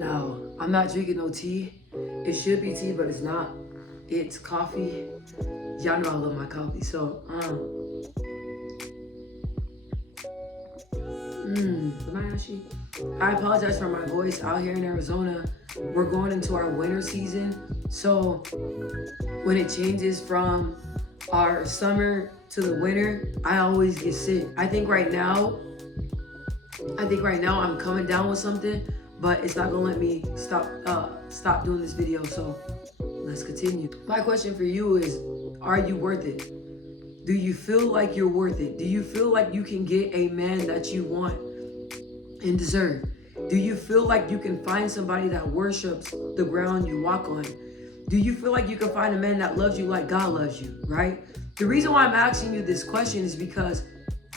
Now, I'm not drinking no tea. It should be tea, but it's not. It's coffee. Y'all know I love my coffee, so I apologize for my voice out here in Arizona. We're going into our winter season, so when it changes from our summer to the winter, I always get sick. I think right now I'm coming down with something, but it's not gonna let me stop doing this video. So let's continue. My question for you is, are you worth it? Do you feel like you're worth it? Do you feel like you can get a man that you want and deserve? Do you feel like you can find somebody that worships the ground you walk on? Do you feel like you can find a man that loves you like God loves you, right? The reason why I'm asking you this question is because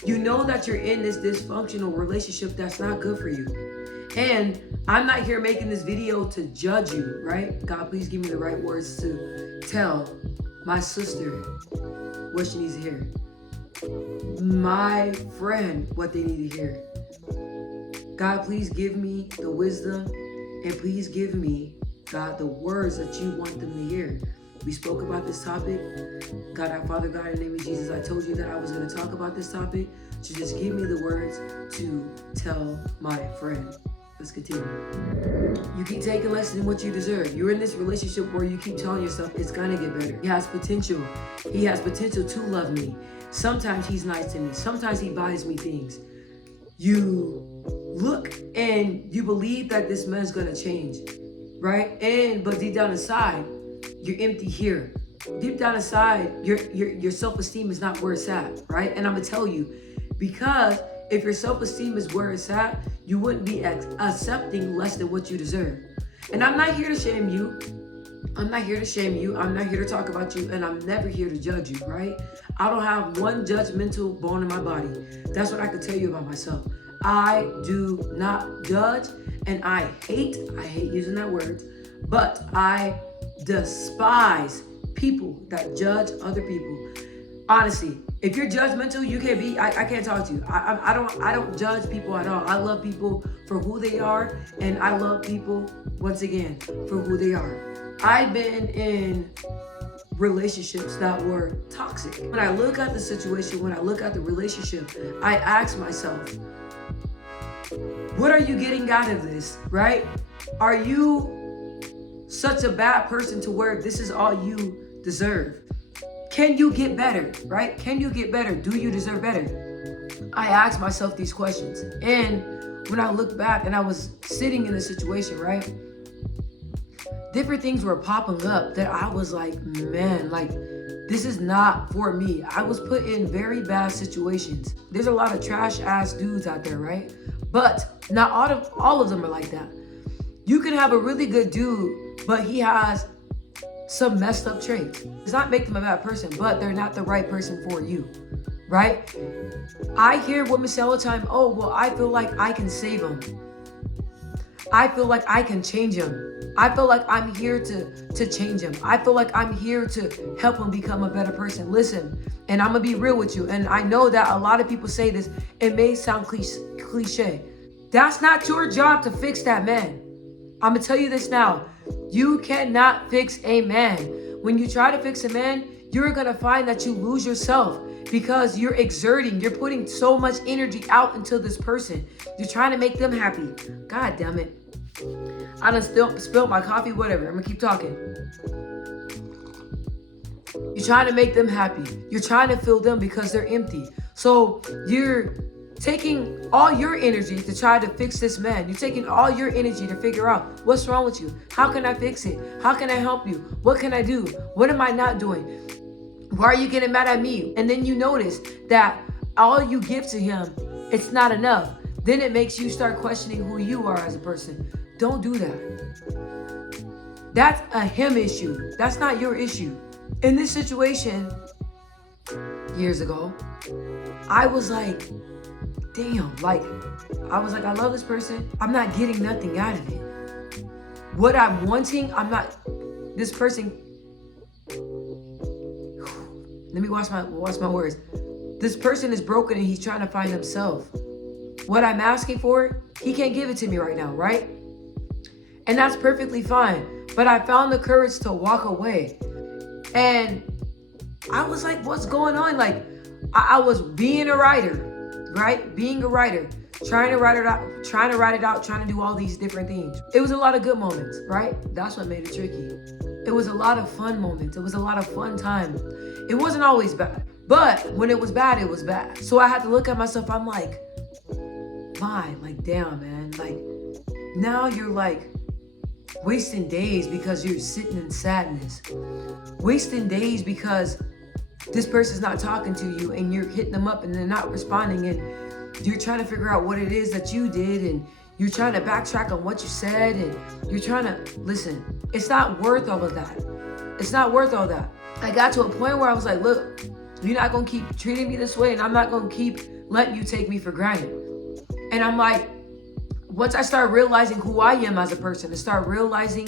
you know that you're in this dysfunctional relationship that's not good for you. And I'm not here making this video to judge you, right? God, please give me the right words to tell my sister what she needs to hear. My friend, what they need to hear. God, please give me the wisdom and please give me, God, the words that you want them to hear. We spoke about this topic. God, our Father, God, in the name of Jesus, I told you that I was going to talk about this topic. So just give me the words to tell my friend. Let's continue. You keep taking less than what you deserve. You're in this relationship where you keep telling yourself it's gonna get better. He has potential. He has potential to love me. Sometimes he's nice to me. Sometimes he buys me things. You look and you believe that this man's gonna change, right? But deep down inside, you're empty here. Deep down inside, your self-esteem is not where it's at, right? And I'm gonna tell you, because if your self-esteem is where it's at, you wouldn't be accepting less than what you deserve. And I'm not here to shame you. I'm not here to shame you. I'm not here to talk about you. And I'm never here to judge you, right? I don't have one judgmental bone in my body. That's what I can tell you about myself. I do not judge, and I hate using that word, but I despise people that judge other people. Honestly, if you're judgmental, you can't be. I can't talk to you. I don't judge people at all. I love people for who they are, and I love people once again for who they are. I've been in relationships that were toxic. When I look at the situation, when I look at the relationship, I ask myself, what are you getting out of this, right? Are you such a bad person to where this is all you deserve? Can you get better, right? Can you get better? Do you deserve better? I ask myself these questions. And when I look back and I was sitting in a situation, right? Different things were popping up that I was like, man, like, this is not for me. I was put in very bad situations. There's a lot of trash ass dudes out there, right? But not all of them are like that. You can have a really good dude, but he has some messed up traits. Does not make them a bad person, but they're not the right person for you, right? I hear women say all the time, oh, well, I feel like I can save him. I feel like I can change him. I feel like I'm here to change him. I feel like I'm here to help him become a better person. Listen, and I'm gonna be real with you. And I know that a lot of people say this. It may sound cliche. That's not your job to fix that man. I'm gonna tell you this now. You cannot fix a man. When you try to fix a man, you're gonna find that you lose yourself because you're putting so much energy out into this person. You're trying to make them happy. God damn it. I done spilled my coffee, whatever. I'm gonna keep talking. You're trying to make them happy. You're trying to fill them because they're empty. So you're taking all your energy to try to fix this man. You're taking all your energy to figure out what's wrong with you. How can I fix it? How can I help you? What can I do? What am I not doing? Why are you getting mad at me? And then you notice that all you give to him, it's not enough. Then it makes you start questioning who you are as a person. Don't do that. That's a him issue. That's not your issue. In this situation, years ago, I was like, damn, I love this person. I'm not getting nothing out of it. What I'm wanting, this person, let me watch my words. This person is broken and he's trying to find himself. What I'm asking for, he can't give it to me right now, right? And that's perfectly fine. But I found the courage to walk away. And I was like, what's going on? Like, I was being a writer, right? Being a writer, trying to write it out, trying to do all these different things. It was a lot of good moments, right? That's what made it tricky. It was a lot of fun moments. It was a lot of fun time. It wasn't always bad. But when it was bad, it was bad. So I had to look at myself. I'm like, why? Like, damn, man. Like, now you're like wasting days because you're sitting in sadness. Wasting days because this person's not talking to you and you're hitting them up and they're not responding, and you're trying to figure out what it is that you did, and you're trying to backtrack on what you said, and you're trying to listen. It's not worth all of that. It's not worth all that. I got to a point where I was like, look, you're not gonna keep treating me this way, and I'm not gonna keep letting you take me for granted. And I'm like, once I start realizing who I am as a person, and start realizing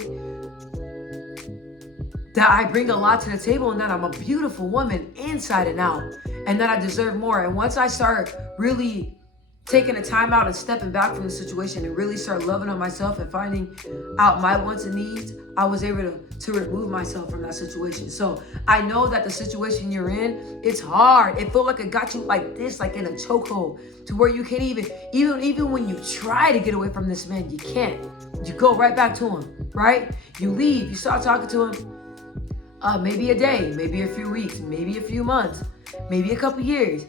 that I bring a lot to the table, and that I'm a beautiful woman inside and out, and that I deserve more. And once I start really taking a time out and stepping back from the situation and really start loving on myself and finding out my wants and needs, I was able to remove myself from that situation. So I know that the situation you're in, it's hard. It felt like it got you like this, like in a chokehold, to where you can't even when you try to get away from this man, you can't. You go right back to him, right? You leave, you start talking to him, maybe a day, maybe a few weeks, maybe a few months, maybe a couple years.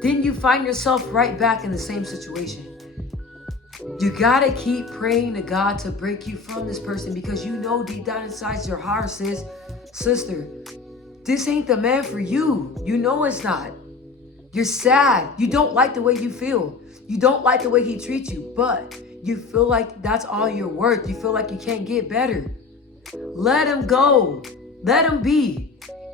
Then you find yourself right back in the same situation. You gotta keep praying to God to break you from this person, because you know deep down inside your heart, sister, this ain't the man for you. You know it's not. You're sad. You don't like the way you feel. You don't like the way he treats you, but you feel like that's all you're worth. You feel like you can't get better. Let him go. Let him be.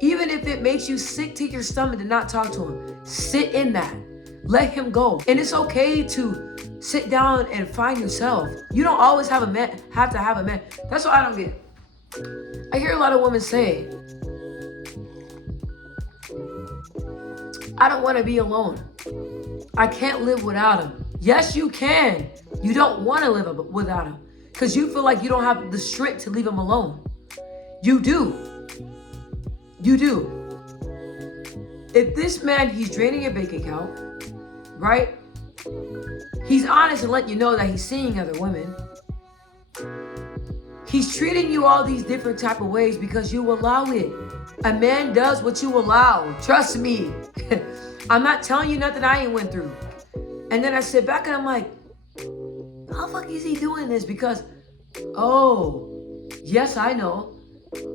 Even if it makes you sick to your stomach to not talk to him, sit in that. Let him go. And it's okay to sit down and find yourself. You don't always have to have a man. That's what I don't get. I hear a lot of women say, I don't want to be alone. I can't live without him. Yes, you can. You don't want to live without him because you feel like you don't have the strength to leave him alone. You do. You do. If this man, he's draining your bank account, right? He's honest and letting you know that he's seeing other women. He's treating you all these different type of ways because you allow it. A man does what you allow. Trust me. I'm not telling you nothing I ain't went through. And then I sit back and I'm like, how the fuck is he doing this? Because, oh, yes, I know.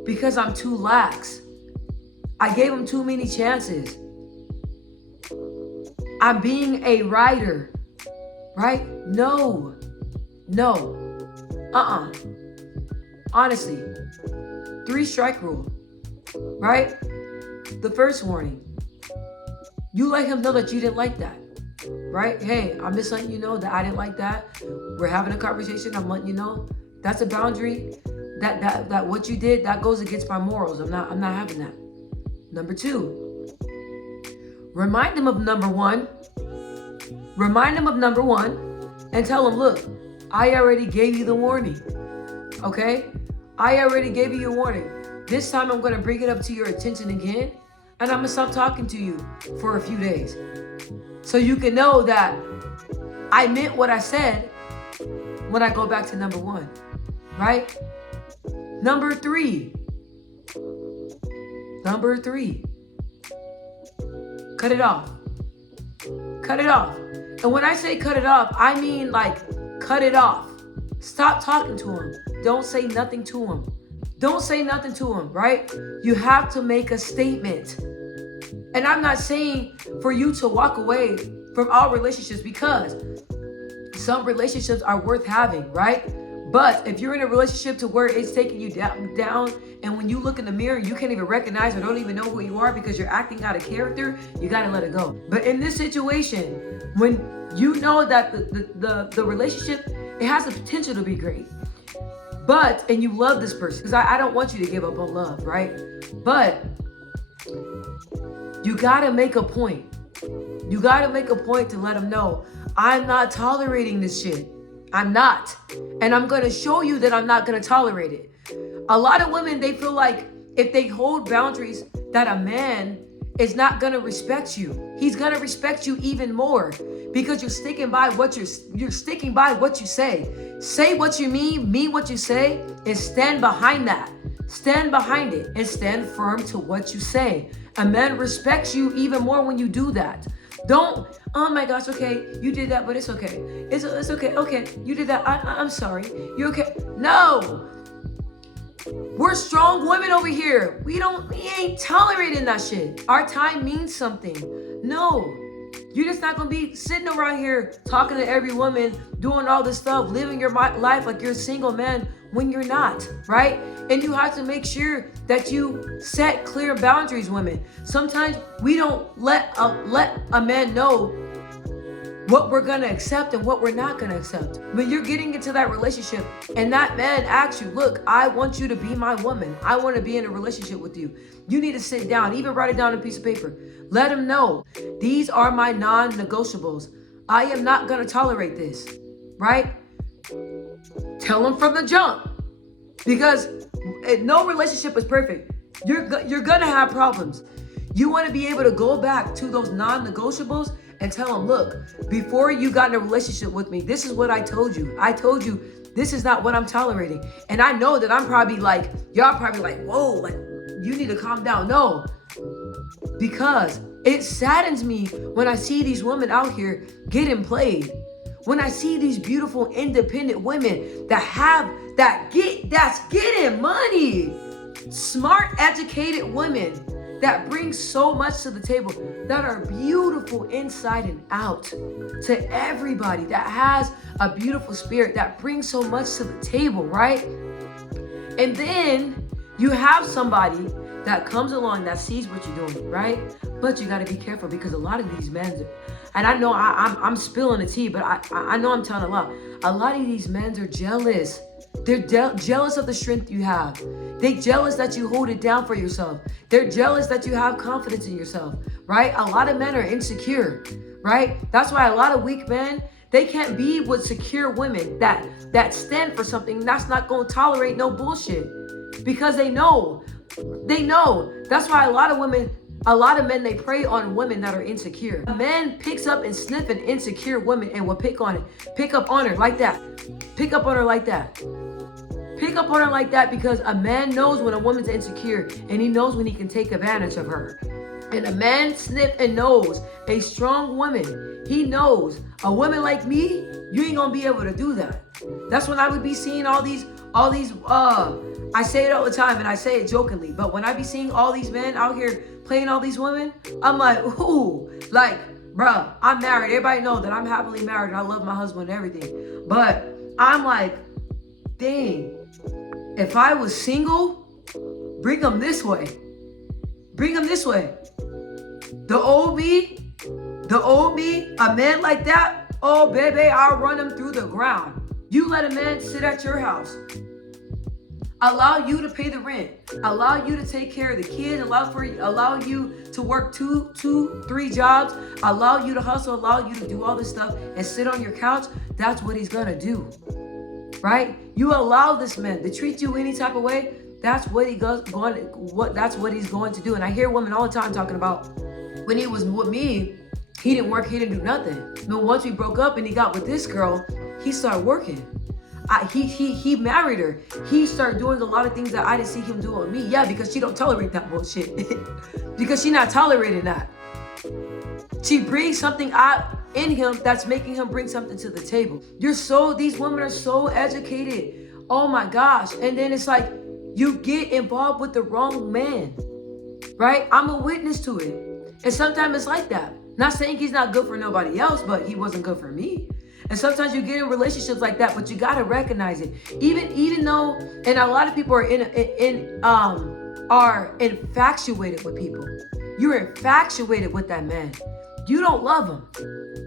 Because I'm too lax. I gave him too many chances. I'm being a writer, right? No. Honestly, 3-strike rule, right? The first warning, you let him know that you didn't like that, right? Hey, I'm just letting you know that I didn't like that. We're having a conversation. I'm letting you know that's a boundary. That what you did, that goes against my morals. I'm not having that. Number 2, remind him of number 1. Remind him of number 1 and tell him, look, I already gave you the warning. Okay? I already gave you your warning. This time I'm going to bring it up to your attention again, and I'm going to stop talking to you for a few days. So you can know that I meant what I said when I go back to number 1. Right? Number 3. Cut it off. Cut it off. And when I say cut it off, I mean like cut it off. Stop talking to him. Don't say nothing to him. Don't say nothing to him, right? You have to make a statement. And I'm not saying for you to walk away from all relationships, because some relationships are worth having, right? But if you're in a relationship to where it's taking you down, and when you look in the mirror, you can't even recognize or don't even know who you are because you're acting out of character, you gotta let it go. But in this situation, when you know that the relationship, it has the potential to be great, and you love this person, because I don't want you to give up on love, right? But you gotta make a point. You gotta make a point to let them know, I'm not tolerating this shit. I'm not. And I'm going to show you that I'm not going to tolerate it. A lot of women, they feel like if they hold boundaries, that a man is not going to respect you. He's going to respect you even more because you're sticking by what you're sticking by what you say. Say what you mean what you say, and stand behind that. Stand behind it and stand firm to what you say. A man respects you even more when you do that. Don't, oh my gosh, okay, you did that, but it's okay. It's okay, okay, you did that, I'm sorry. You okay? No. We're strong women over here. We ain't tolerating that shit. Our time means something. No. You're just not gonna be sitting around here talking to every woman, doing all this stuff, living your life like you're a single man when you're not, right? And you have to make sure that you set clear boundaries, women. Sometimes we don't let a man know what we're gonna accept and what we're not gonna accept. But you're getting into that relationship and that man asks you, look, I want you to be my woman. I want to be in a relationship with you. You need to sit down, even write it down on a piece of paper. Let him know, these are my non-negotiables. I am not gonna tolerate this, right? Tell him from the jump, because no relationship is perfect. You're gonna have problems. You want to be able to go back to those non-negotiables and tell them, look, before you got in a relationship with me, this is what I told you. I told you this is not what I'm tolerating. And I know that I'm probably like, y'all probably like, whoa, like you need to calm down. No, because it saddens me when I see these women out here getting played. When I see these beautiful, independent women that's getting money, smart, educated women that bring so much to the table, that are beautiful inside and out to everybody, that has a beautiful spirit, that brings so much to the table, right? And then you have somebody that comes along that sees what you're doing, right? But you got to be careful, because a lot of these men, and I know I'm spilling the tea, but I know I'm telling a lot. A lot of these men are jealous. They're jealous of the strength you have. They're jealous that you hold it down for yourself. They're jealous that you have confidence in yourself, right? A lot of men are insecure, right? That's why a lot of weak men, they can't be with secure women that stand for something that's not going to tolerate no bullshit, because they know. That's why a lot of men, they prey on women that are insecure. A man picks up and sniff an insecure woman and will pick up on her like that. Pick up on her like that. Pick up on her like that, because a man knows when a woman's insecure, and he knows when he can take advantage of her. And a man sniff and knows a strong woman. He knows a woman like me, you ain't gonna be able to do that. That's when I would be seeing all these I say it all the time and I say it jokingly, but when I be seeing all these men out here playing all these women, I'm like, ooh, like, bruh, I'm married. Everybody know that I'm happily married and I love my husband and everything. But I'm like, dang, if I was single, bring them this way. Bring them this way. The old me, a man like that, oh baby, I'll run him through the ground. You let a man sit at your house, allow you to pay the rent, allow you to take care of the kids, allow you to work two, 3 jobs, allow you to hustle, allow you to do all this stuff and sit on your couch. That's what he's gonna do, right? You allow this man to treat you any type of way. That's what that's what he's going to do. And I hear women all the time talking about, when he was with me, he didn't work, he didn't do nothing. But once we broke up and he got with this girl, he started working. He married her. He started doing a lot of things that I didn't see him doing with me. Yeah, because she don't tolerate that bullshit. Because she not tolerating that. She brings something out in him that's making him bring something to the table. These women are so educated. Oh my gosh. And then it's like, you get involved with the wrong man, right? I'm a witness to it. And sometimes it's like that. Not saying he's not good for nobody else, but he wasn't good for me. And sometimes you get in relationships like that, but you gotta recognize it. Even though, and a lot of people are are infatuated with people. You're infatuated with that man. You don't love him.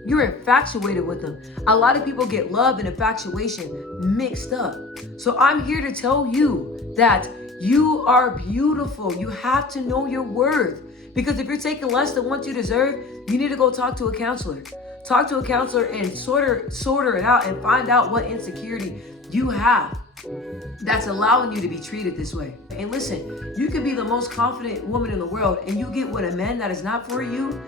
You're infatuated with him. A lot of people get love and infatuation mixed up. So I'm here to tell you that you are beautiful. You have to know your worth. Because if you're taking less than what you deserve, you need to go talk to a counselor. Talk to a counselor and sort it out and find out what insecurity you have that's allowing you to be treated this way. And listen, you can be the most confident woman in the world, and you get with a man that is not for you,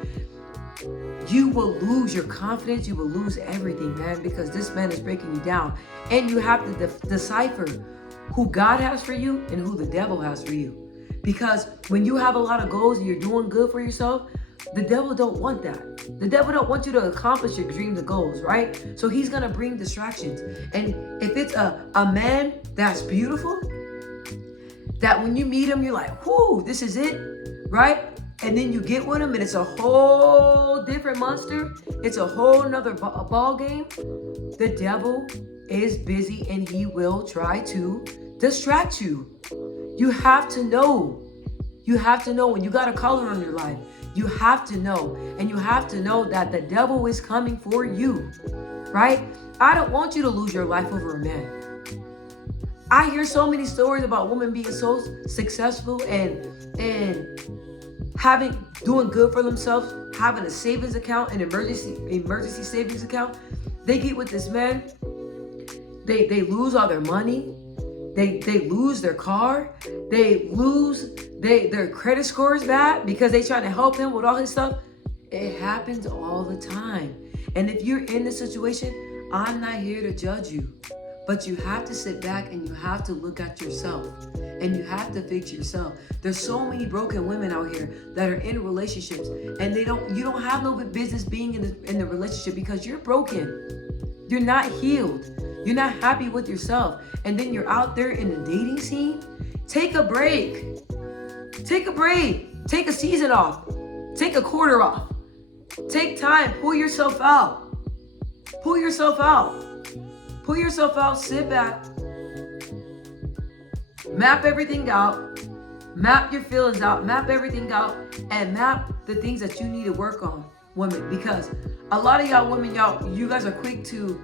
you will lose your confidence. You will lose everything, man, because this man is breaking you down. And you have to decipher who God has for you and who the devil has for you. Because when you have a lot of goals and you're doing good for yourself, the devil don't want that. The devil don't want you to accomplish your dreams and goals, right? So he's gonna bring distractions. And if it's a man that's beautiful, that when you meet him, you're like, whoo, this is it, right? And then you get with him and it's a whole different monster. It's a whole nother ball game. The devil is busy and he will try to distract you. You have to know. You have to know when you got a color on your life. You have to know. And you have to know that the devil is coming for you, right? I don't want you to lose your life over a man. I hear so many stories about women being so successful and doing good for themselves, having a savings account, an emergency savings account. They get with this man, they lose all their money, they lose their car, they lose their credit scores bad because they trying to help him with all his stuff. It happens all the time. And if you're in this situation, I'm not here to judge you. But you have to sit back and you have to look at yourself and you have to fix yourself. There's so many broken women out here that are in relationships and you don't have no business being in the relationship because you're broken. You're not healed. You're not happy with yourself. And then you're out there in the dating scene. Take a break. Take a break. Take a season off. Take a quarter off. Take time. Pull yourself out. Pull yourself out. Pull yourself out, sit back, map everything out, map your feelings out, map everything out, and map the things that you need to work on, women. Because a lot of y'all women, you guys are quick to,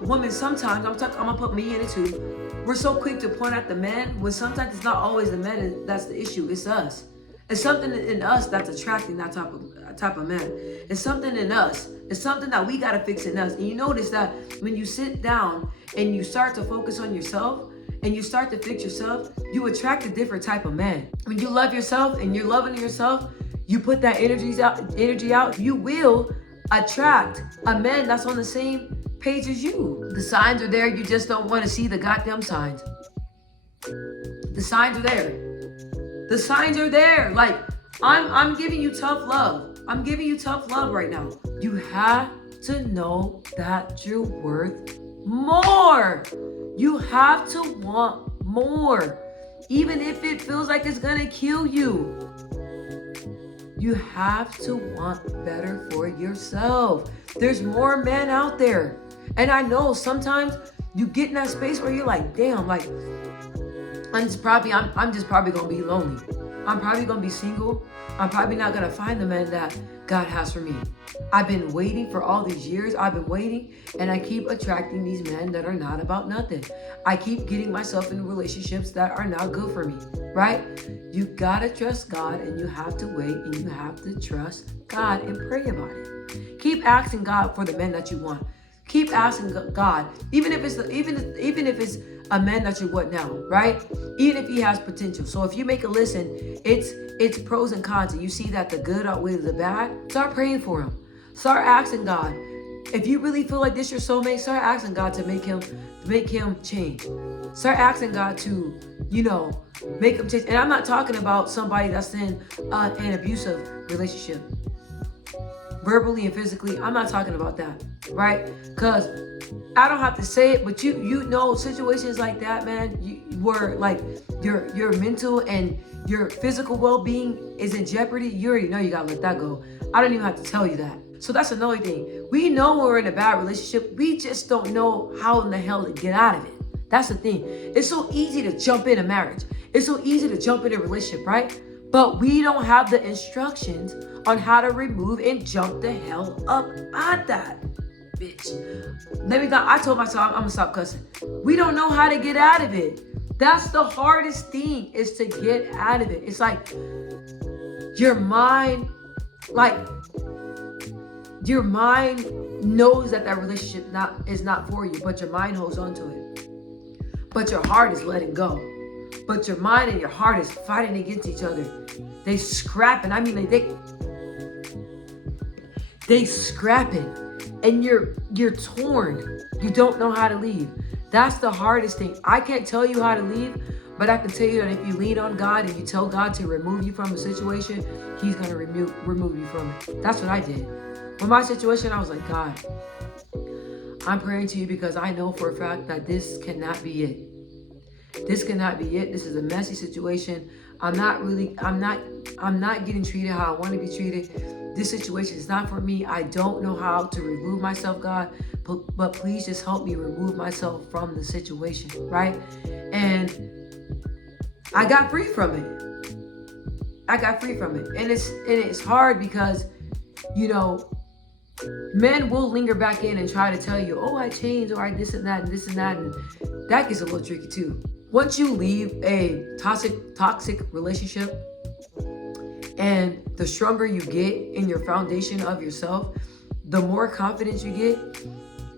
women sometimes, I'm gonna put me in it too, we're so quick to point at the men when sometimes it's not always the men that's the issue, it's us. It's something in us that's attracting that type of man. It's something in us. It's something that we gotta fix in us. And you notice that when you sit down and you start to focus on yourself and you start to fix yourself, you attract a different type of man. When you love yourself and you're loving yourself, you put that energy out, you will attract a man that's on the same page as you. The signs are there, you just don't want to see the goddamn signs. The signs are there. The signs are there. Like, I'm giving you tough love. I'm giving you tough love right now. You have to know that you're worth more. You have to want more. Even if it feels like it's gonna kill you. You have to want better for yourself. There's more men out there. And I know sometimes you get in that space where you're like, damn, like, I'm just probably gonna be lonely. I'm probably gonna be single. I'm probably not gonna find the man that God has for me. I've been waiting for all these years. I've been waiting and I keep attracting these men that are not about nothing. I keep getting myself in relationships that are not good for me, right? You gotta trust God and you have to wait and you have to trust God and pray about it. Keep asking God for the men that you want. Keep asking God, even if it's a man that you want now, right? Even if he has potential. So if you make a list and it's pros and cons and you see that the good outweighs the bad, start praying for him. Start asking God. If you really feel like this your soulmate, start asking God to make him change. Start asking God to, make him change. And I'm not talking about somebody that's in an abusive relationship. Verbally and physically, I'm not talking about that, right? Because I don't have to say it, but you know situations like that, man, where like your mental and your physical well-being is in jeopardy, you already know you gotta let that go. I don't even have to tell you that. So that's another thing. We know when we're in a bad relationship, we just don't know how in the hell to get out of it. That's the thing. It's so easy to jump into marriage. It's so easy to jump into a relationship, right? But we don't have the instructions on how to remove and jump the hell up at that, bitch. I told myself I'm gonna stop cussing. We don't know how to get out of it. That's the hardest thing, is to get out of it. It's like your mind, like Your mind knows that relationship is not for you, but your mind holds on to it. But your heart is letting go. But your mind and your heart is fighting against each other. They scrapping. I mean, they scrapping, and you're torn. You don't know how to leave. That's the hardest thing. I can't tell you how to leave, but I can tell you that if you lean on God and you tell God to remove you from a situation, He's gonna remove you from it. That's what I did. For my situation, I was like, God, I'm praying to you because I know for a fact that this cannot be it. This cannot be it. This is a messy situation. I'm not getting treated how I want to be treated. This situation is not for me. I don't know how to remove myself, God, but please just help me remove myself from the situation, right? And I got free from it. And it's hard because, men will linger back in and try to tell you, oh, I changed, or I this and that, and this and that. And that gets a little tricky too. Once you leave a toxic relationship, and the stronger you get in your foundation of yourself, the more confidence you get,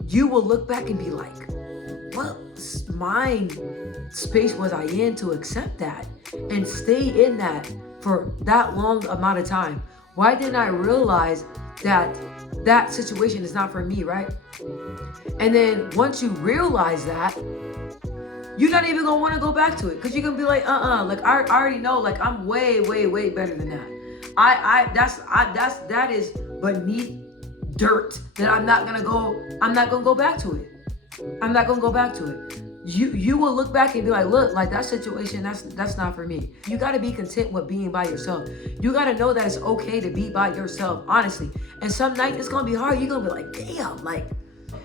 you will look back and be like, what mind space was I in to accept that and stay in that for that long amount of time? Why didn't I realize that situation is not for me, right? And then once you realize that, you're not even gonna want to go back to it, because you're gonna be like, like I already know, like I'm way better than that. That is beneath dirt that I'm not gonna go back to it. I'm not gonna go back to it. You will look back and be like, look, like that situation, that's not for me. You gotta be content with being by yourself. You gotta know that it's okay to be by yourself, honestly. And some nights it's gonna be hard. You're gonna be like, damn, like,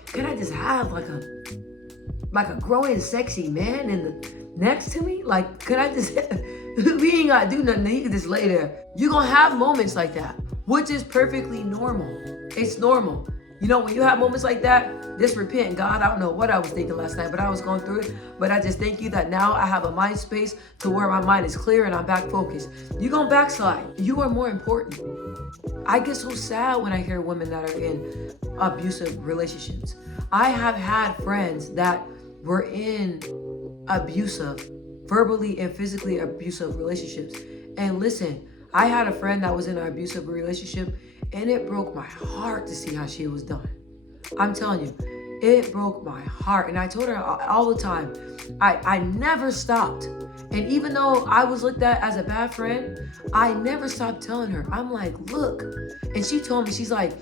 can I just have like a growing sexy man next to me? Like, could I just we ain't gotta do nothing, he can just lay there. You're gonna have moments like that, which is perfectly normal. It's normal. When you have moments like that, just repent. God, I don't know what I was thinking last night, but I was going through it. But I just thank you that now I have a mind space to where my mind is clear and I'm back focused. You're going to backslide. You are more important. I get so sad when I hear women that are in abusive relationships. I have had friends that were in abusive, verbally and physically abusive relationships. And listen, I had a friend that was in an abusive relationship, and it broke my heart to see how she was done. I'm telling you, it broke my heart. And I told her all the time, I never stopped. And even though I was looked at as a bad friend, I never stopped telling her. I'm like, look. And she told me, she's like,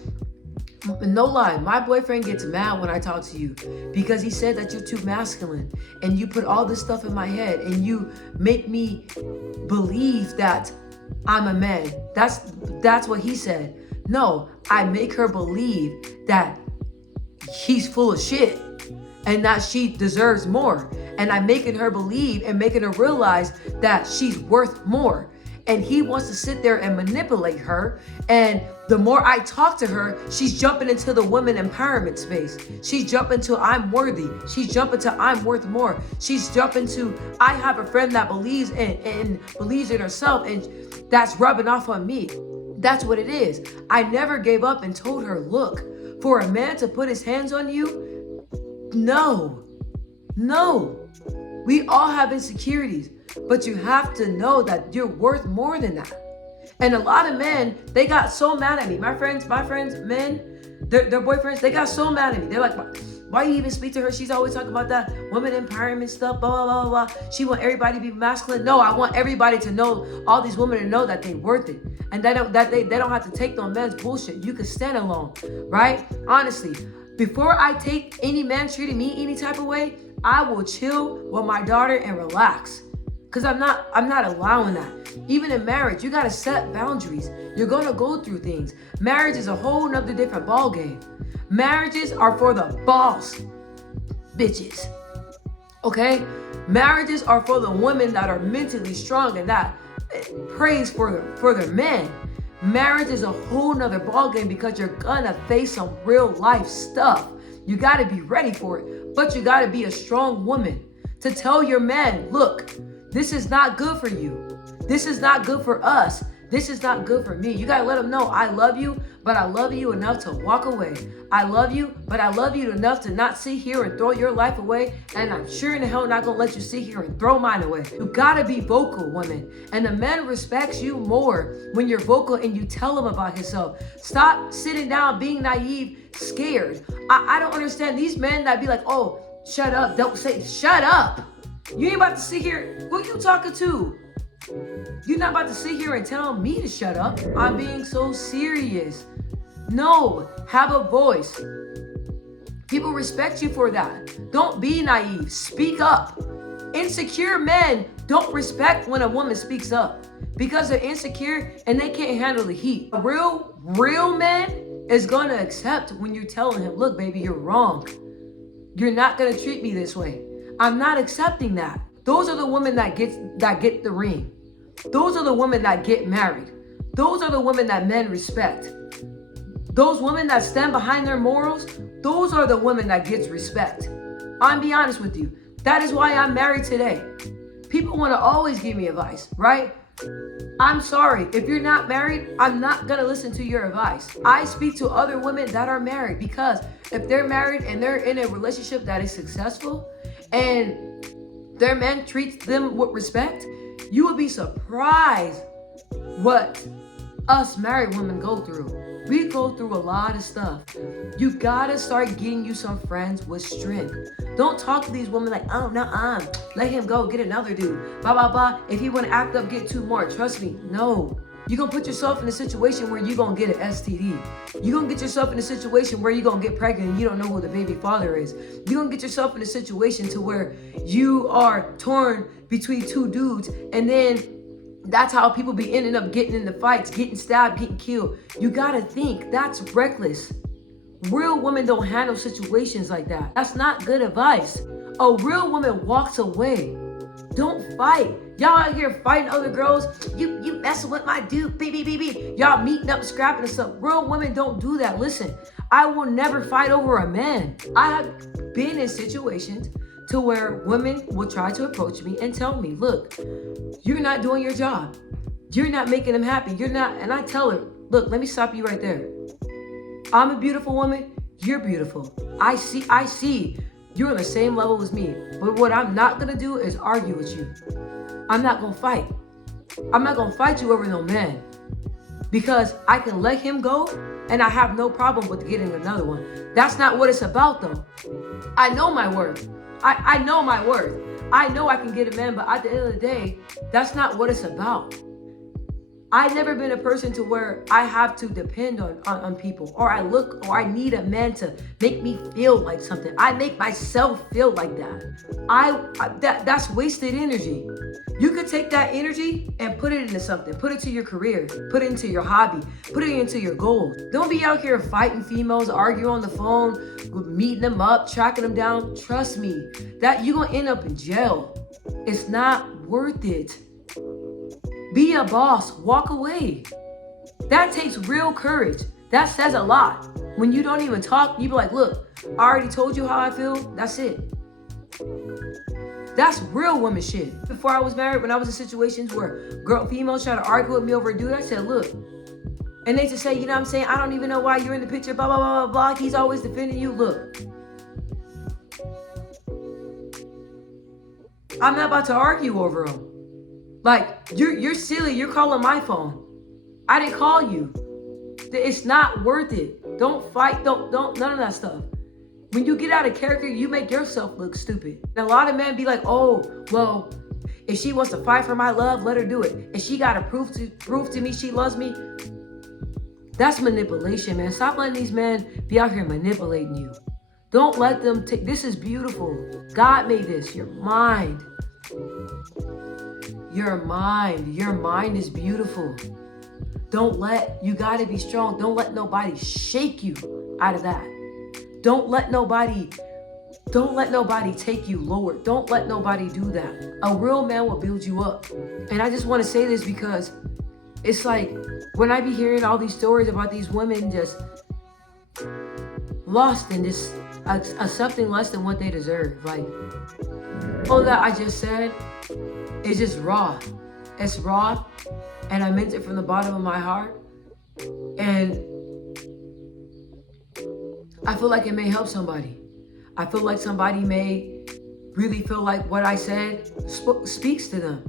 no lie, my boyfriend gets mad when I talk to you because he said that you're too masculine and you put all this stuff in my head and you make me believe that I'm a man. That's what he said. No, I make her believe that he's full of shit and that she deserves more. And I'm making her believe and making her realize that she's worth more. And he wants to sit there and manipulate her. And the more I talk to her, she's jumping into the women empowerment space. She's jumping to I'm worthy. She's jumping to I'm worth more. She's jumping to I have a friend that believes and believes in herself, and that's rubbing off on me. That's what it is. I never gave up and told her, look, for a man to put his hands on you, no. We all have insecurities, but you have to know that you're worth more than that. And a lot of men, they got so mad at me. My friends, men, their boyfriends, they got so mad at me. They're like, why you even speak to her? She's always talking about that women empowerment stuff, blah, blah, blah, blah. She want everybody to be masculine. No, I want everybody to know, all these women to know that they worth it. And they don't have to take no man's bullshit. You can stand alone, right? Honestly, before I take any man treating me any type of way, I will chill with my daughter and relax. Because I'm not allowing that. Even in marriage, you got to set boundaries. You're going to go through things. Marriage is a whole nother different ball game. Marriages are for the boss bitches. Okay? Marriages are for the women that are mentally strong and that praise for their men. Marriage is a whole nother ball game because you're gonna face some real life stuff. You got to be ready for it, but you got to be a strong woman to tell your man, look, this is not good for you. This is not good for us. This is not good for me. You gotta let them know, I love you, but I love you enough to walk away. I love you, but I love you enough to not sit here and throw your life away. And I'm sure in the hell not gonna let you sit here and throw mine away. You gotta be vocal, woman. And the man respects you more when you're vocal and you tell him about himself. Stop sitting down, being naive, scared. I don't understand these men that be like, oh, shut up, don't say, shut up. You ain't about to sit here, who you talking to? You're not about to sit here and tell me to shut up. I'm being so serious. No, have a voice. People respect you for that. Don't be naive. Speak up. Insecure men don't respect when a woman speaks up because they're insecure and they can't handle the heat. A real man is gonna accept when you're telling him, look, baby, you're wrong. You're not gonna treat me this way. I'm not accepting that. Those are the women that get the ring. Those are the women that get married. Those are the women that men respect. Those women that stand behind their morals, those are the women that gets respect. I'm be honest with you. That is why I'm married today. People want to always give me advice, right? I'm sorry. If you're not married, I'm not going to listen to your advice. I speak to other women that are married because if they're married and they're in a relationship that is successful and their man treats them with respect, you would be surprised what us married women go through. We go through a lot of stuff. You gotta start getting you some friends with strength. Don't talk to these women like, oh, no, let him go, get another dude. Blah, blah, blah. If he wanna act up, get two more. Trust me, no. You're gonna put yourself in a situation where you're gonna get an STD. You're gonna get yourself in a situation where you're gonna get pregnant and you don't know who the baby father is. You're gonna get yourself in a situation to where you are torn between two dudes, and then that's how people be ending up getting into fights, getting stabbed, getting killed. You gotta think, that's reckless. Real women don't handle situations like that. That's not good advice. A real woman walks away. Don't fight. Y'all out here fighting other girls. You messing with my dude, baby. Y'all meeting up, scrapping and stuff. Real women don't do that. Listen, I will never fight over a man. I have been in situations to where women will try to approach me and tell me, look, you're not doing your job. You're not making them happy. You're not. And I tell her, look, let me stop you right there. I'm a beautiful woman. You're beautiful. I see you're on the same level as me. But what I'm not going to do is argue with you. I'm not going to fight. I'm not going to fight you over no man. Because I can let him go and I have no problem with getting another one. That's not what it's about though. I know my worth. I know my worth. I know I can get a man, but at the end of the day, that's not what it's about. I've never been a person to where I have to depend on people, or I need a man to make me feel like something. I make myself feel like that. That's wasted energy. You could take that energy and put it into something. Put it to your career. Put it into your hobby. Put it into your goals. Don't be out here fighting females, arguing on the phone, meeting them up, tracking them down. Trust me, that you're gonna end up in jail. It's not worth it. Be a boss, walk away. That takes real courage. That says a lot. When you don't even talk, you be like, look, I already told you how I feel, that's it. That's real woman shit. Before I was married, when I was in situations where females try to argue with me over a dude, I said, look, and they just say, you know what I'm saying, I don't even know why you're in the picture, blah, blah, blah, blah, blah. He's always defending you. Look, I'm not about to argue over him. Like, you're silly. You're calling my phone. I didn't call you. It's not worth it. Don't fight. Don't, none of that stuff. When you get out of character, you make yourself look stupid. And a lot of men be like, oh, well, if she wants to fight for my love, let her do it. And she got to prove to me she loves me. That's manipulation, man. Stop letting these men be out here manipulating you. Don't let them take, this is beautiful. God made this, your mind. Your mind is beautiful. You gotta be strong. Don't let nobody shake you out of that. Don't let nobody take you lower. Don't let nobody do that. A real man will build you up. And I just want to say this because it's like when I be hearing all these stories about these women just lost in this something less than what they deserve. Like all that I just said is just raw. It's raw, and I meant it from the bottom of my heart. And I feel like it may help somebody. I feel like somebody may really feel like what I said speaks to them.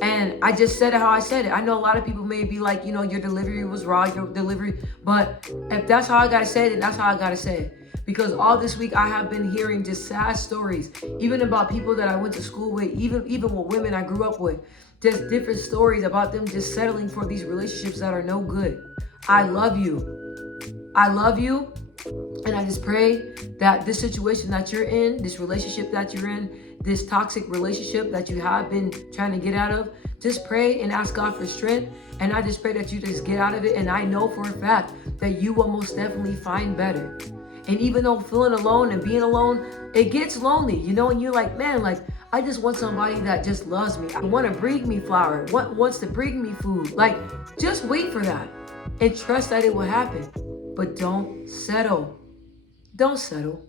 And I just said it how I said it. I know a lot of people may be like, you know, your delivery was raw, your delivery. But if that's how I gotta say it, then that's how I gotta say it. Because all this week I have been hearing just sad stories, even about people that I went to school with, even with women I grew up with. Just different stories about them just settling for these relationships that are no good. I love you. I love you. And I just pray that this situation that you're in, this relationship that you're in, this toxic relationship that you have been trying to get out of, just pray and ask God for strength. And I just pray that you just get out of it. And I know for a fact that you will most definitely find better. And even though feeling alone and being alone, it gets lonely, you know, and you're like, man, like, I just want somebody that just loves me. I want to bring me flower, wants to bring me food. Like, just wait for that and trust that it will happen. But don't settle. Don't settle.